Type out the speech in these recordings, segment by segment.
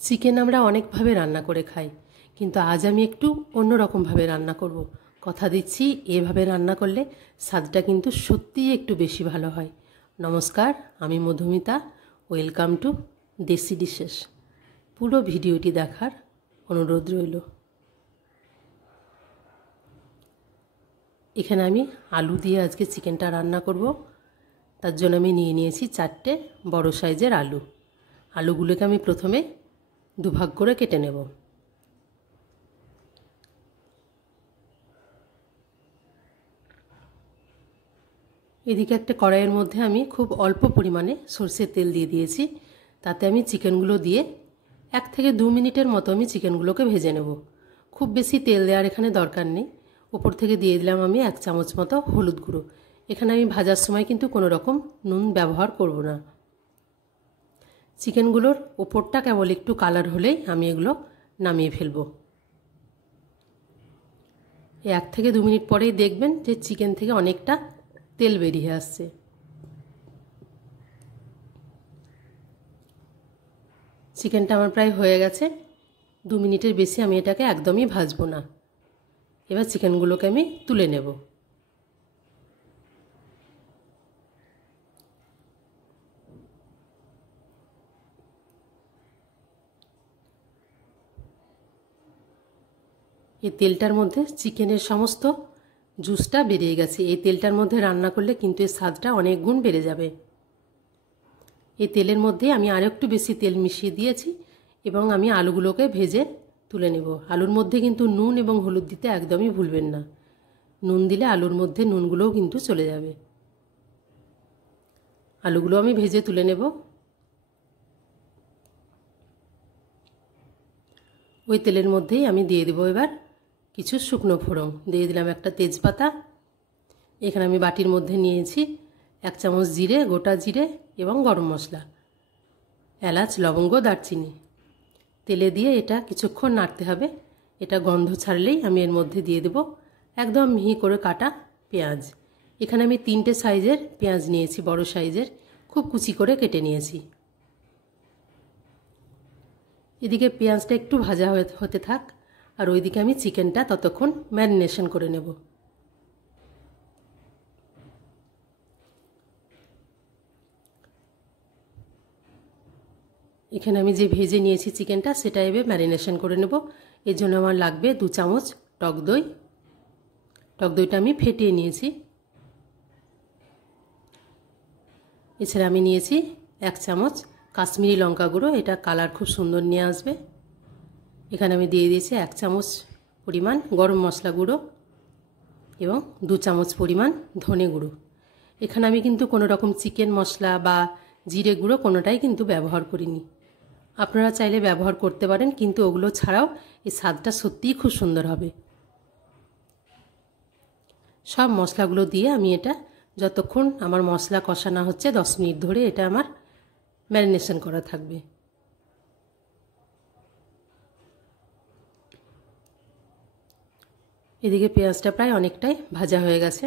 Chicken আমরা অনেকভাবে রান্না করে খাই, কিন্তু আজ আমি একটু অন্যরকমভাবে রান্না করব। কথা দিচ্ছি, এভাবে রান্না করলে স্বাদটা কিন্তু সত্যিই একটু বেশি ভালো হয়। নমস্কার, আমি মধুমিতা। ওয়েলকাম টু দেশি ডিশেস। পুরো ভিডিওটি দেখার অনুরোধ রইল। এখানে আমি আলু দিয়ে আজকে চিকেনটা রান্না করব। তার জন্য আমি নিয়ে নিয়েছি 4টে বড় সাইজের আলু। আলুগুলোকে আমি প্রথমে দুভাগ করে কেটে নেব। এদিকে একটা কড়াইয়ের মধ্যে আমি খুব অল্প পরিমাণে সরষের তেল দিয়ে দিয়েছি। তাতে আমি চিকেনগুলো দিয়ে 1 থেকে 2 মিনিটের মতো আমি চিকেনগুলোকে ভেজে নেব। খুব বেশি তেল দেওয়ার এখানে দরকার নেই। ওপর থেকে দিয়ে দিলাম আমি 1 চামচ মতো হলুদ গুঁড়ো। এখানে আমি ভাজার সময় কিন্তু কোনো রকম নুন ব্যবহার করব না। চিকেনগুলোর ওপরটা কেবল একটু কালার হলেই আমি এগুলো নামিয়ে ফেলব। 1 থেকে 2 মিনিট পরেই দেখবেন যে চিকেন থেকে অনেকটা তেল বেরিয়ে আসছে। চিকেনটা আমার প্রায় হয়ে গেছে। 2 মিনিটের বেশি আমি এটাকে একদমই ভাজবো না। এবার চিকেনগুলোকে আমি তুলে নেব। এই তেলটার মধ্যে চিকেনের সমস্ত জুসটা বেরিয়ে গেছে। এই তেলটার মধ্যে রান্না করলে কিন্তু এর স্বাদটা অনেক গুণ বেড়ে যাবে। এই তেলের মধ্যে আমি আর একটু বেশি তেল মিশিয়ে দিয়েছি এবং আমি আলুগুলোকে ভেজে তুলে নেব। আলুর মধ্যে কিন্তু নুন এবং হলুদ দিতে একদমই ভুলবেন না। নুন দিলে আলুর মধ্যে নুনগুলোও কিন্তু চলে যাবে। আলুগুলো আমি ভেজে তুলে নেব। ওই তেলের মধ্যেই আমি দিয়ে দেবো এবার কিছু শুকনো ফোড়ন। দিয়ে দিলাম একটা তেজপাতা। এখানে আমি বাটির মধ্যে নিয়েছি 1 চামচ জিরে, গোটা জিরে এবং গরম মশলা, এলাচ, লবঙ্গ, দারচিনি। তেলে দিয়ে এটা কিছুক্ষণ নাড়তে হবে। এটা গন্ধ ছাড়লেই আমি এর মধ্যে দিয়ে দেব একদম মিহি করে কাটা পেঁয়াজ। এখানে আমি 3টে সাইজের পেঁয়াজ নিয়েছি, বড় সাইজের, খুব কুচি করে কেটে নিয়েছি। এদিকে পেঁয়াজটা একটু ভাজা হতে থাক, আর ওইদিকে আমি চিকেনটা ততক্ষণ ম্যারিনেশন করে নেব। এখানে আমি যে ভেজে নিয়েছি চিকেনটা, সেটা এবার ম্যারিনেশন করে নেব। এর জন্য আমার লাগবে 2 চামচ টক দই। টক দইটা আমি ফেটিয়ে নিয়েছি। এছাড়া আমি নিয়েছি 1 চামচ কাশ্মীরি লঙ্কা গুঁড়ো। এটা কালার খুব সুন্দর নিয়ে আসবে। এখানে আমি দিয়ে দিয়েছি 1 চামচ পরিমাণ গরম মশলা গুঁড়ো এবং 2 চামচ পরিমাণ ধনে গুঁড়ো। এখানে আমি কিন্তু কোনো রকম চিকেন মশলা বা জিরে গুঁড়ো কোনোটাই কিন্তু ব্যবহার করিনি। আপনারা চাইলে ব্যবহার করতে পারেন, কিন্তু ওগুলো ছাড়াও এই স্বাদটা সত্যিই খুব সুন্দর হবে। সব মশলাগুলো দিয়ে আমি এটা যতক্ষণ আমার মশলা কষানো হচ্ছে 10 মিনিট ধরে এটা আমার ম্যারিনেশন করা থাকবে। এদিকে পেঁয়াজটা প্রায় অনেকটাই ভাজা হয়ে গেছে।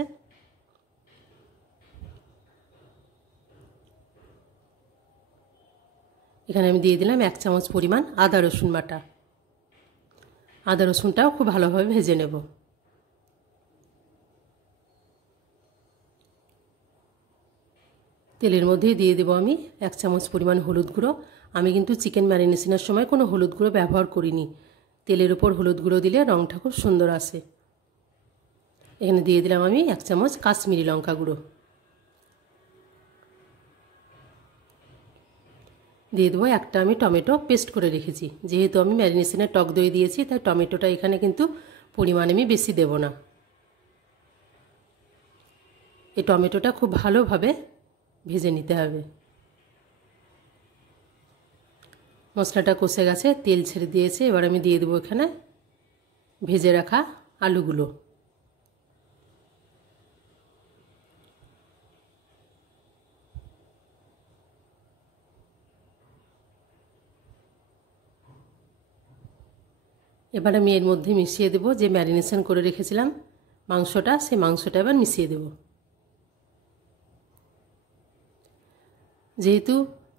এখানে আমি দিয়ে দিলাম 1 চামচ পরিমাণ আদা রসুন বাটা। আদা রসুনটাও খুব ভালোভাবে ভেজে নেব। তেলের মধ্যেই দিয়ে দেবো আমি 1 চামচ পরিমাণ হলুদ গুঁড়ো। আমি কিন্তু চিকেন ম্যারিনেশনের সময় কোনো হলুদ গুঁড়ো ব্যবহার করিনি। তেলের উপর হলুদ গুঁড়ো দিলে রঙটা খুব সুন্দর আসে। এখানে দিয়ে দিলাম আমি 1 চামচ কাশ্মীরি লঙ্কা গুঁড়ো। দিয়ে দেবো একটা আমি টমেটো পেস্ট করে রেখেছি। যেহেতু আমি ম্যারিনেশনে টক দই দিয়েছি, তাই টমেটোটা এখানে কিন্তু পরিমাণ আমি বেশি দেব না। এই টমেটোটা খুব ভালোভাবে ভেজে নিতে হবে। মশলাটা কষে গেছে, তেল ছেড়ে দিয়েছে। এবার আমি দিয়ে দেবো এখানে ভেজে রাখা আলুগুলো। এবার আমি এর মধ্যে মিশিয়ে দেব যে ম্যারিনেশন করে রেখেছিলাম মাংসটা, সেই মাংসটা এবার মিশিয়ে দেব। যেহেতু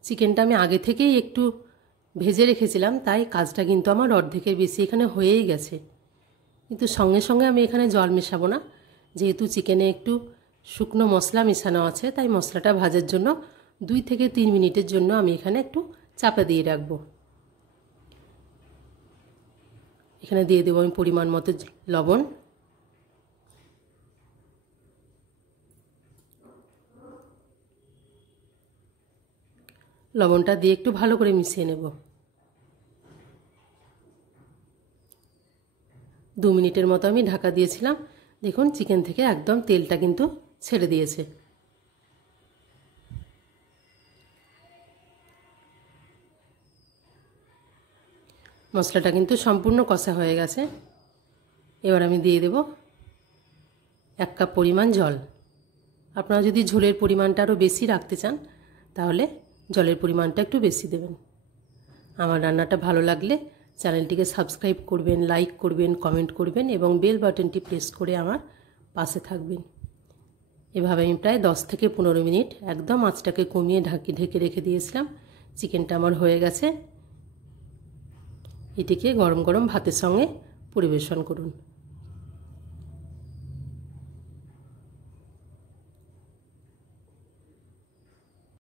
চিকেনটা আমি আগে থেকেই একটু ভেজে রেখেছিলাম, তাই কাজটা কিন্তু আমার অর্ধেকের বেশি এখানে হয়েই গেছে। কিন্তু সঙ্গে সঙ্গে আমি এখানে জল মেশাবো না, যেহেতু চিকেনে একটু শুকনো মশলা মেশানো আছে, তাই মশলাটা ভাজার জন্য 2 থেকে 3 মিনিটের জন্য আমি এখানে একটু চাপা দিয়ে রাখবো। এখানে দিয়ে দেবো আমি পরিমাণ মতো লবণ, লবণটা দিয়ে একটু ভালো করে মিশিয়ে নেব। 2 মিনিটের মতো আমি ঢাকা দিয়েছিলাম। দেখুন চিকেন থেকে একদম তেলটা কিন্তু ছেড়ে দিয়েছে। মশলাটা কিন্তু সম্পূর্ণ কষা হয়ে গেছে। এবার আমি দিয়ে দেব 1 কাপ পরিমাণ জল। আপনারা যদি ঝোলের পরিমাণটা আরও বেশি রাখতে চান তাহলে জলের পরিমাণটা একটু বেশি দেবেন। আমার রান্নাটা ভালো লাগলে চ্যানেলটিকে সাবস্ক্রাইব করবেন, লাইক করবেন, কমেন্ট করবেন এবং বেল বাটনটি প্রেস করে আমার পাশে থাকবেন। এভাবে আমি প্রায় 10 থেকে 15 মিনিট একদম আঁচটাকে কমিয়ে ঢেকে রেখে দিয়েছিলাম। চিকেনটা আমার হয়ে গেছে। এটিকে গরম গরম ভাতের সঙ্গে পরিবেশন করুন।